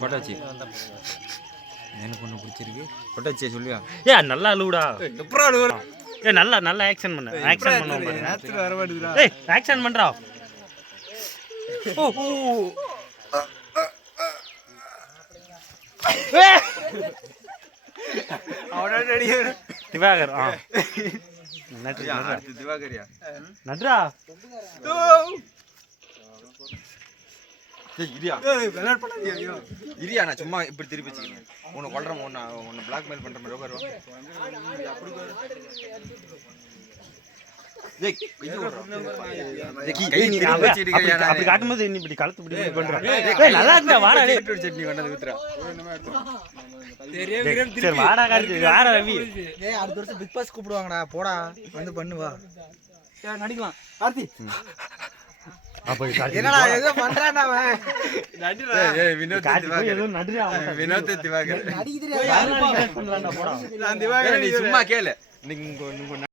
போட்டாச்சு. எனக்கு ஒன்று பிடிச்சிருக்கு. போட்டாச்சு சொல்லுவா. ஏ நல்லா அழுவுடா. ஏ நல்லா நல்லா ஆக்ஷன் பண்ணு. ஆக்ஷன் பண்ணுவோம் பாரு. நேரத்துல வர மாட்டேங்குதுடா. ஏய் ஆக்ஷன் பண்றா. ஓ ஓ. அவனோட ரெடியா திவாகர். நட்ரா திவாகரியா நட்ரா. இரியா நான் சும்மா இப்படி திருப்பி வச்சுக்கிறேன். உன்னை கொல்றேன், உன்னை பிளாக்மெயில் பண்ற மாதிரி வருவா. அப்படி காட்டும்போது நீ இப்படி கழுத்து இப்படி பண்ற. ஏய் நல்லா இருந்தா வாடா டேய். சட்னி கொண்டாந்து ஊத்துறா. சரி வாடா கார்த்தி வாடா ரவி. ஏய் அடுத்த வருஷம் பிக் பாஸ் கூப்பிடுவாங்கடா போடா வந்து பண்ணு வா. நடிக்கலாம் கார்த்தி. அப்ப கார்த்தி என்னடா ஏதோ பண்றானே அவன். நடிடா. ஏய் வினோத் கார்த்தி ஏதோ நடுறா அவன். வினோத் திவாகர். நடிக்க தெரியாது. போடா. நான் திவாகர் நீ சும்மா கேளு. நீங்க